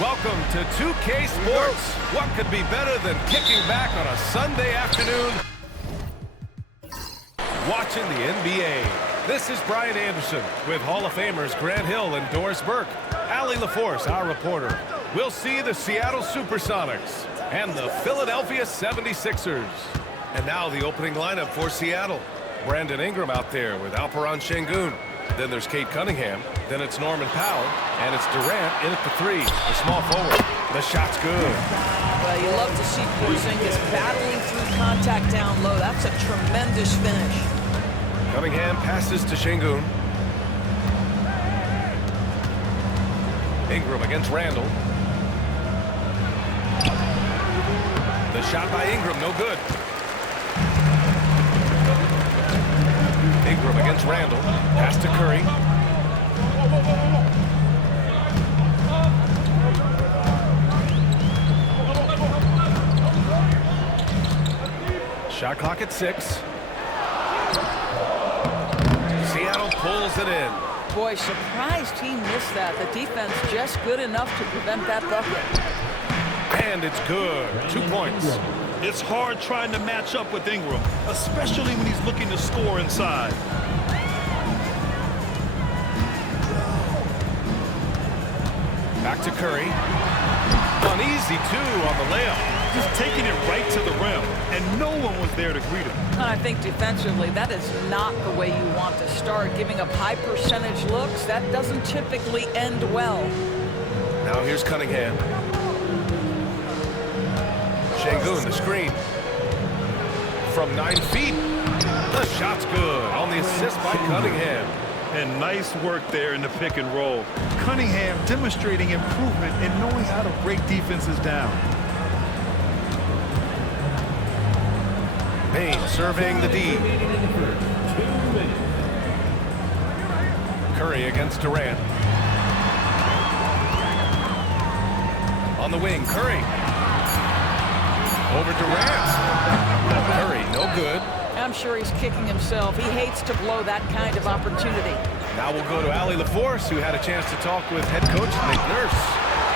Welcome to 2K Sports. What could be better than kicking back on a Sunday afternoon watching the NBA? This is Brian Anderson with Hall of Famers Grant Hill and Doris Burke. Allie LaForce, our reporter. We'll see the Seattle SuperSonics and the Philadelphia 76ers. And now the opening lineup for Seattle. Brandon Ingram out there with Alperen Sengun. Then there's Cade Cunningham. Then it's Norman Powell. And it's Durant in at the three, the small forward. The shot's good. Well, you love to see Porzingis battling through contact down low. That's a tremendous finish. Cunningham passes to Sengun. Ingram against Randall. The shot by Ingram, no good. Ingram against Randall. Pass to Curry. Shot clock at 6. Seattle pulls it in. Boy, surprised he missed that. The defense just good enough to prevent that bucket. And it's good. 2 points. It's hard trying to match up with Ingram, especially when he's looking to score inside. Back to Curry. An easy 2 on the layup. Just taking it right to the rim, and no one was there to greet him. I think defensively, that is not the way you want to start. Giving up high percentage looks, that doesn't typically end well. Now here's Cunningham. Sengun, the screen. From 9 feet. The shot's good on the assist by Cunningham. And nice work there in the pick and roll. Cunningham demonstrating improvement in knowing how to break defenses down. Payne surveying the D. Curry against Durant. On the wing, Curry. Over Durant. Curry, no good. I'm sure he's kicking himself. He hates to blow that kind of opportunity. Now we'll go to Allie LaForce, who had a chance to talk with head coach Nick Nurse.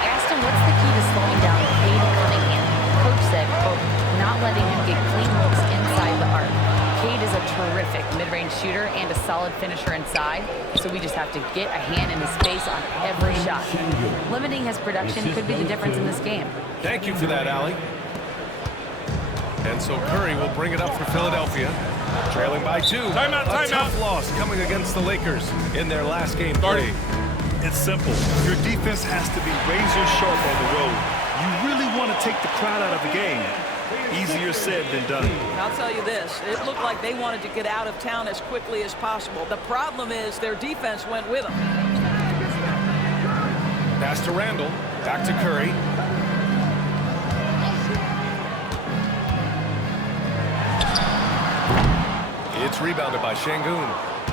Asked him what's the key to slowing down Cade Cunningham. Coach said, quote, not letting him get clean looks inside the arc. Cade is a terrific mid-range shooter and a solid finisher inside, so we just have to get a hand in his face on every shot. Limiting his production could be the difference in this game. Thank you for that, Allie. And so Curry will bring it up for Philadelphia, trailing by 2. Timeout, a timeout. tough loss coming against the Lakers in their last game play. It's simple. Your defense has to be razor sharp on the road. You really want to take the crowd out of the game. Easier said than done. I'll tell you this, it looked like they wanted to get out of town as quickly as possible. The problem is their defense went with them. Pass to Randall, back to Curry. It's rebounded by Sengun.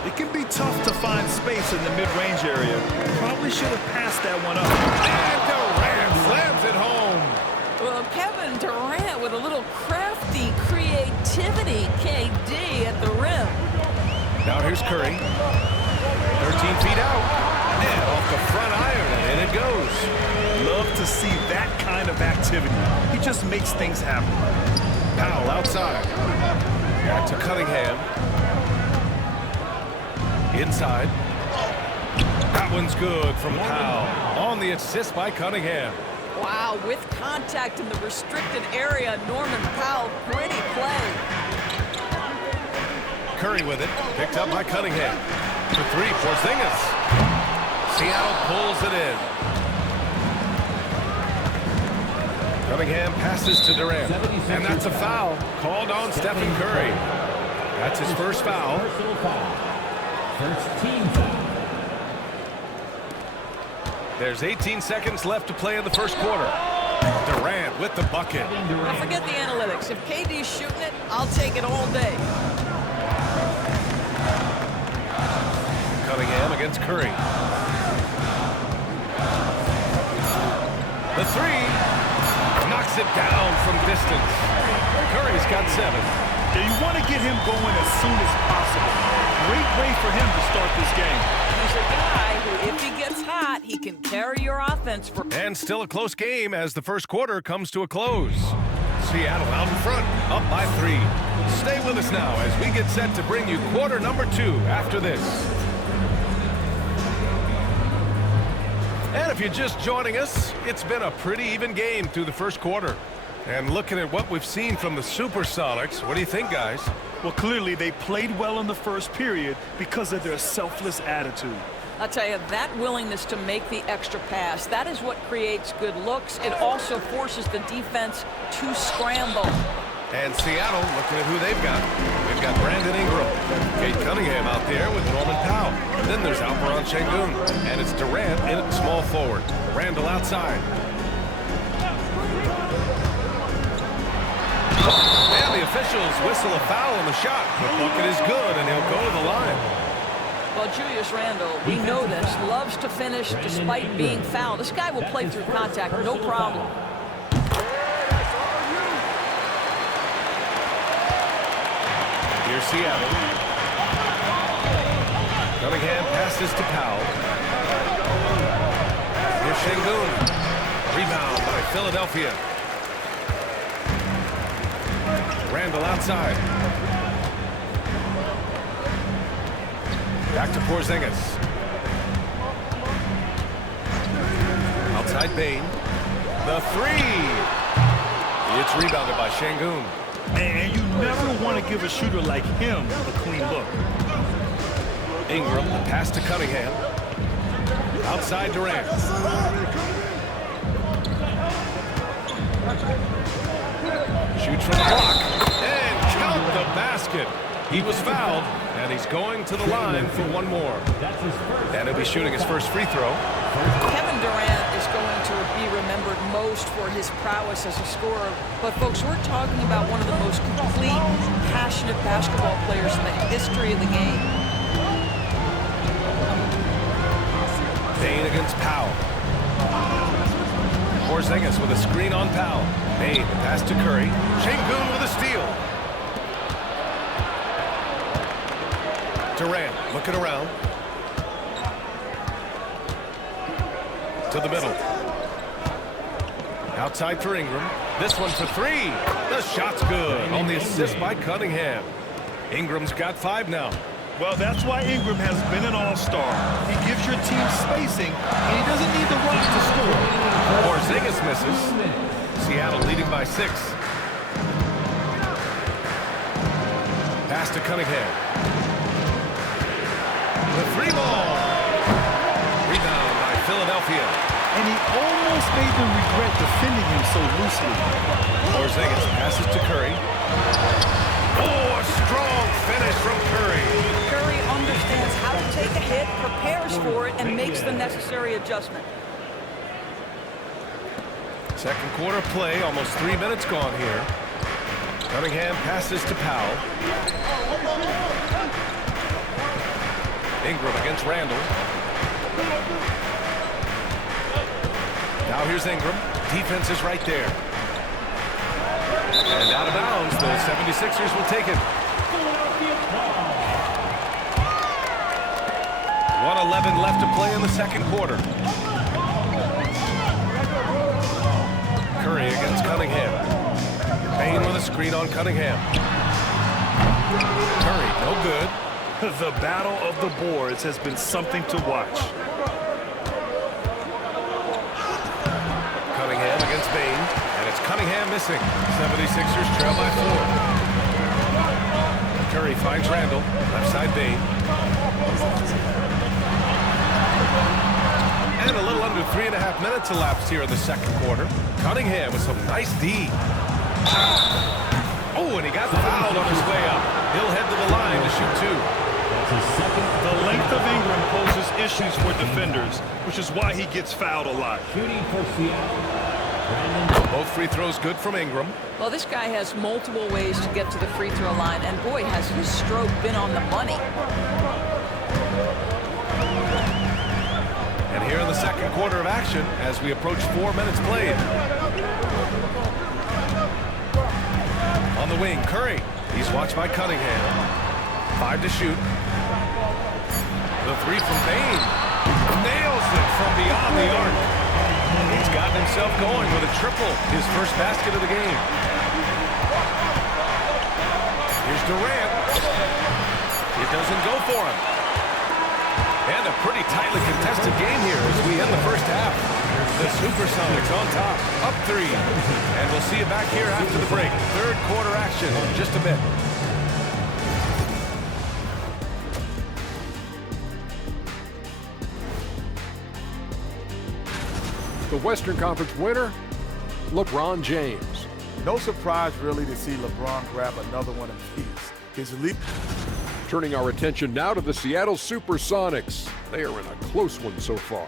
It can be tough to find space in the mid-range area. Probably should have passed that one up. And Durant slams it home. Well, Kevin Durant with a little crafty creativity, KD at the rim. Now here's Curry. 13 feet out. And off the front iron, and in it goes. Love to see that kind of activity. He just makes things happen. Powell outside. Back to Cunningham. Inside. That one's good from Powell. On the assist by Cunningham. Wow, with contact in the restricted area, Norman Powell, pretty play. Curry with it. Picked up by Cunningham. For 3, Porzingis. Seattle pulls it in. Cunningham passes to Durant. And that's a foul called on Stephen Curry. That's his first foul. First team foul. There's 18 seconds left to play in the first quarter. Durant with the bucket. Now forget the analytics. If KD's shooting it, I'll take it all day. Cunningham against Curry. The 3 knocks it down from distance. Curry's got 7. Yeah, you want to get him going as soon as possible. great way for him to start this game. He's a guy who, if he gets hot, he can carry your offense for... And still a close game as the first quarter comes to a close. Seattle out in front, up by 3. Stay with us now as we get set to bring you quarter number 2 after this. And if you're just joining us, it's been a pretty even game through the first quarter. And looking at what we've seen from the SuperSonics, what do you think, guys? Well, clearly they played well in the first period because of their selfless attitude. I'll tell you, that willingness to make the extra pass, that is what creates good looks. It also forces the defense to scramble. And Seattle looking at who they've got. They've got Brandon Ingram, Kate Cunningham out there with Norman Powell. Then there's Alperon Şengün, and it's Durant in at small forward. Randall outside. And the officials whistle a foul on the shot. The bucket is good, and he'll go to the line. Well, Julius Randle, we know this, loves to finish despite being fouled. This guy will play through contact, no problem. Here's Seattle. Cunningham passes to Powell. Here's Şengün. Rebound by Philadelphia. Randall outside. Back to Porzingis. Outside Bane. The 3. It's rebounded by Şengün. And you never want to give a shooter like him a clean look. Ingram, the pass to Cunningham. Outside Durant. Shoots from the block. And count the basket. He was fouled, and he's going to the line for one more. And he'll be shooting his first free throw. Kevin Durant is going to be remembered most for his prowess as a scorer. But, folks, we're talking about one of the most complete, passionate basketball players in the history of the game. Bane against Powell. Porzingis with a screen on Powell. Bane, the pass to Curry. Şengün with a steal. Durant looking around. To the middle. Outside for Ingram. This one for 3. The shot's good on the assist by Cunningham. Ingram's got 5 now. Well, that's why Ingram has been an all-star. He gives your team spacing, and he doesn't need the rock to score. Porzingis misses. Seattle leading by 6. Pass to Cunningham. The 3-ball. Rebound by Philadelphia. And he almost made them regret defending him so loosely. Porzingis passes to Curry. Oh, a strong finish from Curry. Curry understands how to take a hit, prepares for it, and makes the necessary adjustment. Second quarter play, almost 3 minutes gone here. Cunningham passes to Powell. Ingram against Randall. Now here's Ingram. Defense is right there. And out of bounds, the 76ers will take it. 1:11 left to play in the second quarter. Curry against Cunningham. Bane with a screen on Cunningham. Curry, no good. The battle of the boards has been something to watch. Cunningham against Bane, and it's Cunningham missing. 76ers trail by 4. Curry finds Randall, left side Bane. And a little under 3.5 minutes elapsed here in the second quarter. Cunningham with some nice D. Oh, and he got fouled on his way up. He'll head to the line to shoot 2. The length of Ingram poses issues for defenders, which is why he gets fouled a lot. Shooting for Seattle. Both free throws good from Ingram. Well, this guy has multiple ways to get to the free throw line, and boy, has his stroke been on the money. And here in the second quarter of action, as we approach 4 minutes played. On the wing, Curry. He's watched by Cunningham. 5 to shoot. The three from Bain. Nails it from beyond the arc. He's gotten himself going with a triple, his first basket of the game. Here's Durant. It doesn't go for him. And a pretty tightly contested game here as we end the first half. The SuperSonics on top, up 3. And we'll see you back here after the break. Third quarter action in just a bit. The Western Conference winner, LeBron James. No surprise, really, to see LeBron grab another one of these. His leap. Turning our attention now to the Seattle SuperSonics. They are in a close one so far.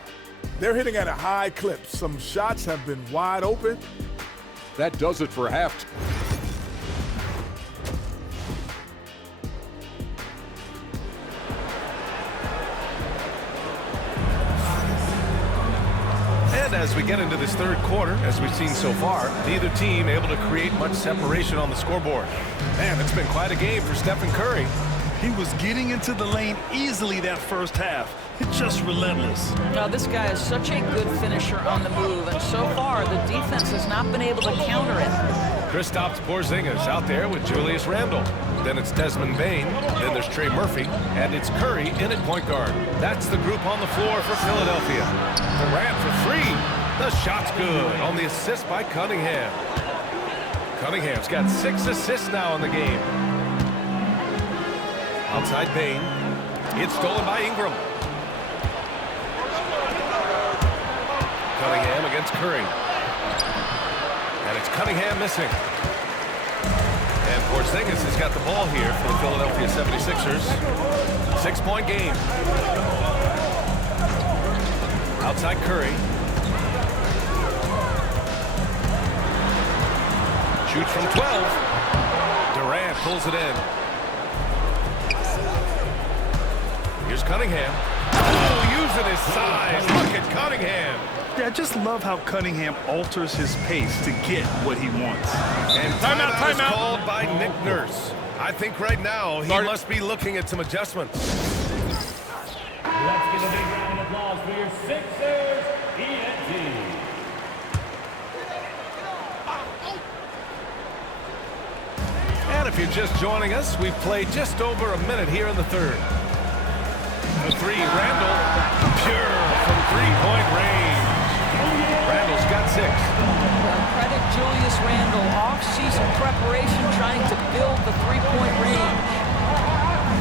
They're hitting at a high clip. Some shots have been wide open. That does it for halftime. And as we get into this third quarter, as we've seen so far, neither team able to create much separation on the scoreboard. Man, it's been quite a game for Stephen Curry. He was getting into the lane easily that first half. It's just relentless. Now, this guy is such a good finisher on the move, and so far, the defense has not been able to counter it. Kristaps Porzingis out there with Julius Randle. Then it's Desmond Bain. Then there's Trey Murphy. And it's Curry in at point guard. That's the group on the floor for Philadelphia. Durant for 3. The shot's good on the assist by Cunningham. Cunningham's got 6 assists now in the game. Outside Bain. It's stolen by Ingram. Cunningham against Curry. And it's Cunningham missing. And Porzingis has got the ball here for the Philadelphia 76ers. 6-point game. Outside Curry. Shoots from 12. Durant pulls it in. Here's Cunningham. Oh, using his size. Look at Cunningham. Yeah, I just love how Cunningham alters his pace to get what he wants. And timeout is called by Nick Nurse. I think right now he must be looking at some adjustments. Let's give a big round of applause for your Sixers, ENT. And if you're just joining us, we've played just over a minute here in the third. The 3, Randle, pure from 3-point range. Randle's got 6. Well, credit Julius Randle, off-season preparation trying to build the 3-point range.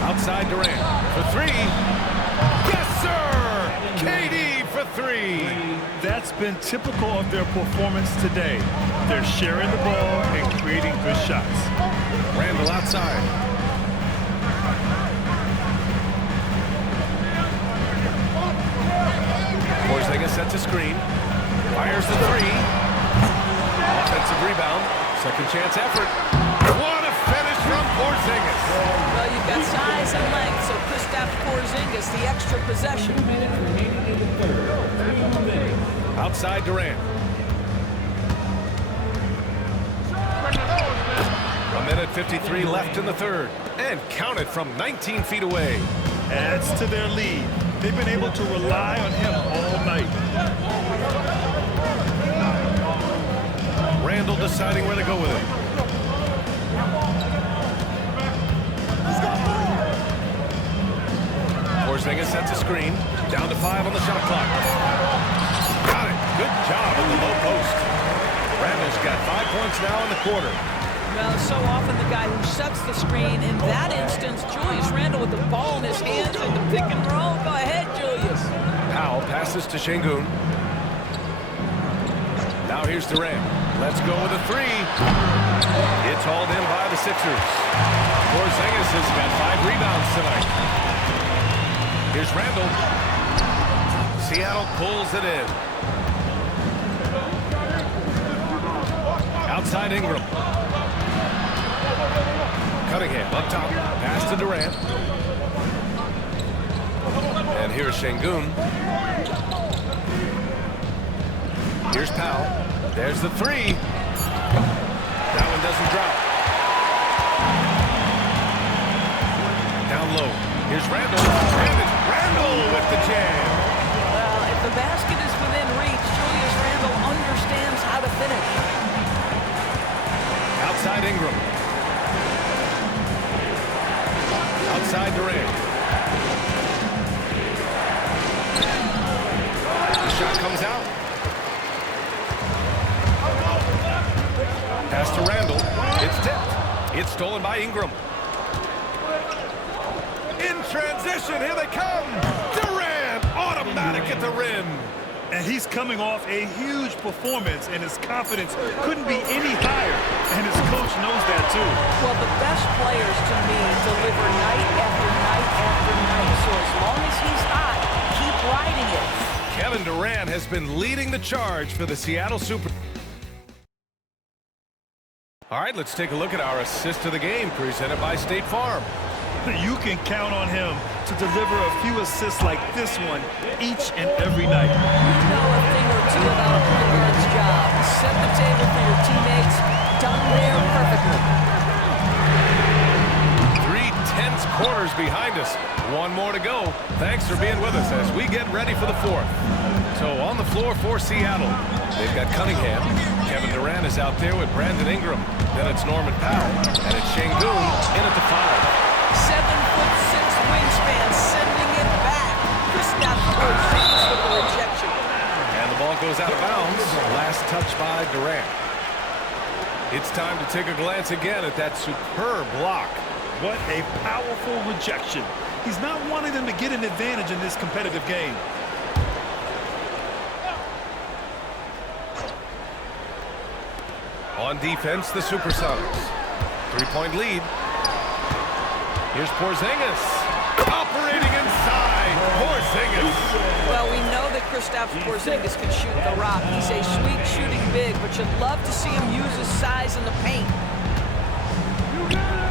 Outside Durant for 3. Yes, sir! KD for 3. That's been typical of their performance today. They're sharing the ball and creating good shots. Randle outside. Porzingis sets a screen. Fires the 3. Offensive rebound. Second chance effort. What a finish from Porzingis. Well, you've got size and length, so Kristaps Porzingis, the extra possession. 2 minutes remaining in the third. 2 minutes. Outside Durant. A minute 53 left in the third. And counted from 19 feet away. Adds to their lead. They've been able to rely on him all night. Randle deciding where to go with it. Porzingis sets a screen. Down to 5 on the shot clock. Got it. Good job at the low post. Randle's got 5 points now in the quarter. Well, so often the guy who sets the screen, in that instance, Julius Randle with the ball in his hands and the pick and roll. Go ahead, Julius. Powell passes to Şengün. Now here's Durant. Let's go with a 3. It's hauled in by the Sixers. Porzingis has got 5 rebounds tonight. Here's Randle. Seattle pulls it in. Outside Ingram. Cunningham up top. Pass to Durant. And here's Şengün. Here's Powell. There's the 3. That one doesn't drop. Down down low. Here's Randall, and it's Randall with the jam. Well, if the basket is within reach, Julius Randle understands how to finish. Outside Ingram. Outside Durant. The shot comes out. Pass to Randall. It's tipped. It's stolen by Ingram. In transition, here they come. Durant, automatic at the rim. And he's coming off a huge performance, and his confidence couldn't be any higher. And his coach knows that, too. Well, the best players, to me, deliver night after night after night. So as long as he's hot, keep riding it. Kevin Durant has been leading the charge for the Seattle Super. All right, let's take a look at our assist of the game presented by State Farm. You can count on him to deliver a few assists like this one each and every night. You know a thing or two about Lrod's job. Set the table for your teammates. Done there perfectly. 3 tense quarters behind us. One more to go. Thanks for being with us as we get ready for the fourth. So on the floor for Seattle, they've got Cunningham. Kevin Durant is out there with Brandon Ingram. Then it's Norman Powell. And it's Şengün in at the 5. 7'6" wingspan, sending it back. Kristaps Porzingis with the rejection. And the ball goes out of bounds. Last touch by Durant. It's time to take a glance again at that superb block. What a powerful rejection. He's not wanting them to get an advantage in this competitive game. On defense, the SuperSonics. 3-point lead. Here's Porzingis. Operating inside. Porzingis. Well, we know that Kristaps Porzingis can shoot the rock. He's a sweet shooting big, but you'd love to see him use his size in the paint.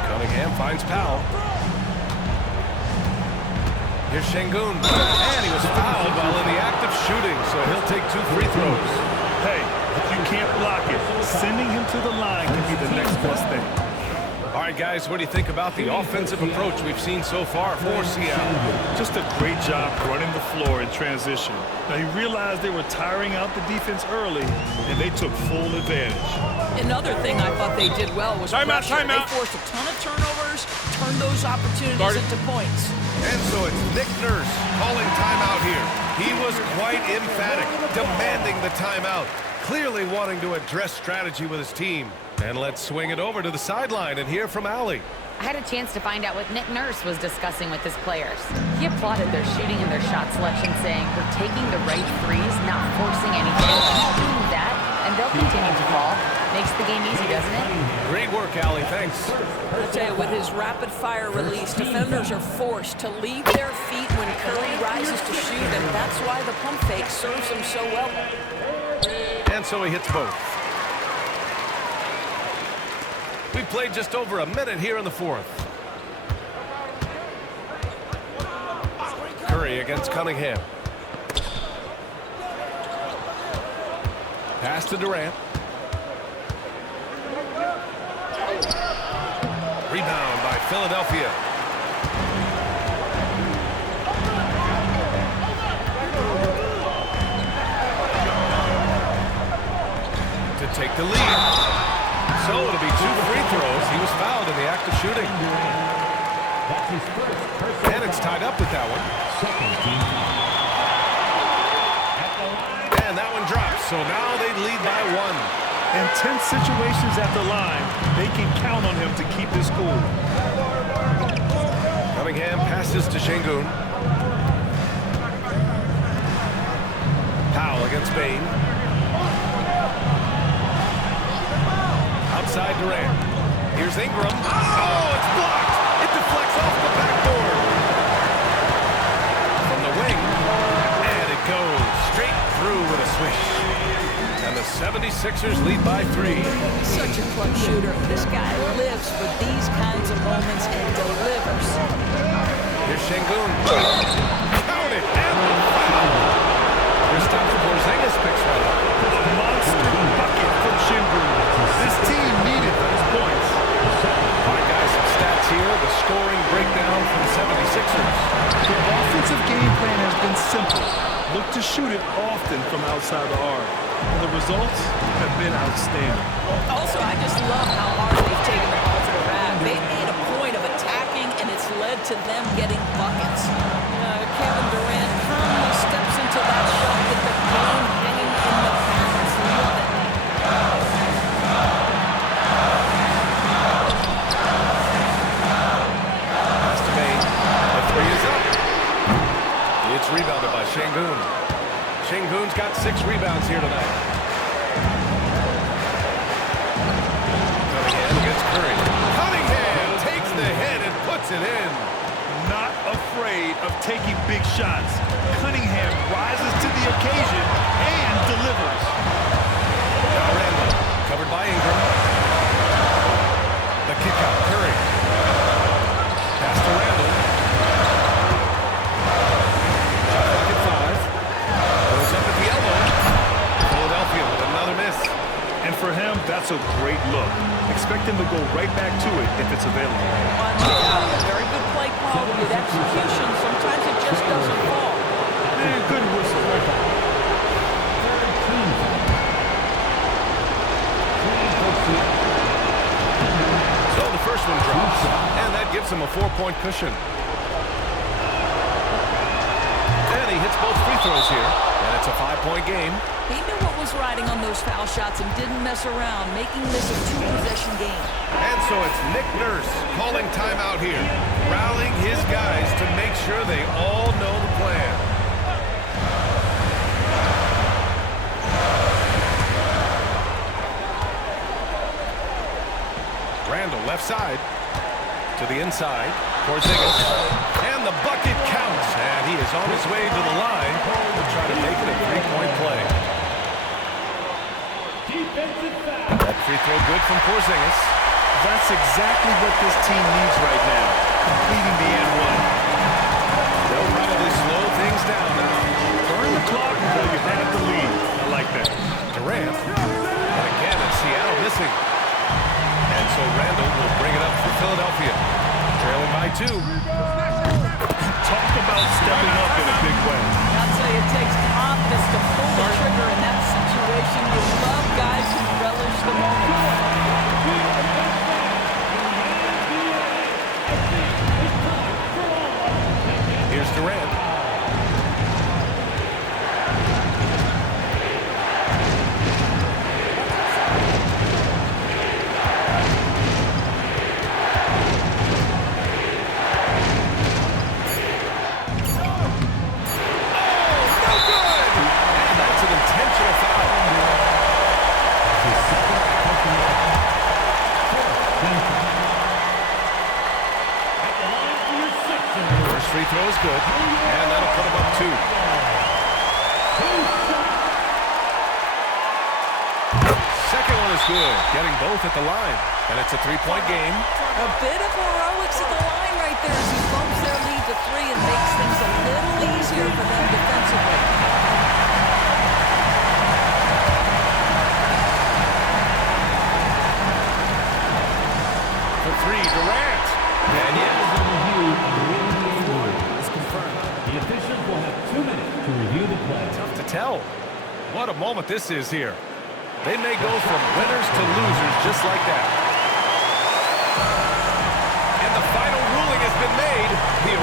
Cunningham finds Powell. Here's Şengün. And he was fouled while in the act of shooting, so he'll take 2 free throws. Hey, if you can't block it, sending him to the line can be the next best thing. All right, guys, what do you think about the offensive approach we've seen so far for Seattle? Just a great job running the floor in transition. Now, he realized they were tiring out the defense early, and they took full advantage. Another thing I thought they did well was pressure. They forced a ton of turnovers, turned those opportunities into points. And so it's Nick Nurse calling timeout here. He was quite emphatic, demanding the timeout, clearly wanting to address strategy with his team. And let's swing it over to the sideline and hear from Allie. I had a chance to find out what Nick Nurse was discussing with his players. He applauded their shooting and their shot selection, saying, "We're taking the right threes, not forcing anything. Keep doing that, and they'll continue to fall." Makes the game easy, doesn't it? Great work, Allie. Thanks. I'll tell you, with his rapid-fire release, defenders are forced to leave their feet when Curry rises to shoot, and that's why the pump fake serves him so well. And so he hits both. We've played just over a minute here in the fourth. Curry against Cunningham. Pass to Durant. Rebound by Philadelphia. To take the lead. So it'll be 2 free throws. He was fouled in the act of shooting. And it's tied up with that one. And that one drops. So now they lead by 1. In tense situations at the line, they can count on him to keep his cool. Cunningham passes to Şengün. Powell against Bain. Outside Durant. Here's Ingram. Oh, it's blocked. It deflects off the backboard. From the wing. And it goes straight through with a swish. And the 76ers lead by 3. Such a clutch shooter. This guy lives for these kinds of moments and delivers. Here's Şengün. Count it. And the foul. Kristaps Porzingis picks one up. A monster bucket from Şengün. This team needed those points. All right, guys, some stats here. The scoring breakdown from the to shoot it often from outside the arc, and the results have been outstanding. Also, I just love how hard they've taken the ball to the rack. They made a point of attacking, and it's led to them getting buckets. Kevin Durant calmly steps into that shot with the game hanging in the balance. Love it. Pass to May. The three is up. It's rebounded by Şengün. Şengün's got 6 rebounds here tonight. Cunningham against Curry. Cunningham takes the head and puts it in. Not afraid of taking big shots. Cunningham rises to the occasion and delivers. Now Randall, covered by Ingram. The kick out, Curry. Pass to Randall. Shot clock at 5. Goes up at the elbow. Philadelphia with another miss. And for him, that's a great look. Expect him to go right back to it if it's available. Very good play call, good execution. Sometimes it just doesn't fall. And good whistle. So the first one drops, and that gives him a 4-point cushion. And he hits both free throws here, and it's a 5-point game. He knew what was riding on those foul shots and didn't mess around, making this a 2-possession game. And so it's Nick Nurse calling timeout here, rallying his guys to make sure they all know the plan. Randall left side to the inside. Porzingis. And the bucket counts. And he is on his way to the line to try to make it a 3-point play. That free throw good from Porzingis. That's exactly what this team needs right now, completing the and one. They'll probably slow things down now. Burn the clock while you have the lead. I like that. Durant. And again, it's Seattle missing. And so Randall will bring it up for Philadelphia. Trailing by 2. Talk about stepping up in a big way. I'll tell you, it takes confidence to pull the trigger in that situation. You love guys who relish the moment. Here's Durant. Free throw is good, and that'll put him up 2. Second one is good, getting both at the line, and it's a 3-point game. A bit of heroics at the line right there as he bumps their lead to 3 and makes things a little easier for them defensively. For 3, Durant. And yes. The officials will have 2 minutes to review the play. Tough to tell. What a moment this is here. They may go from winners to losers just like that. And the final ruling has been made. The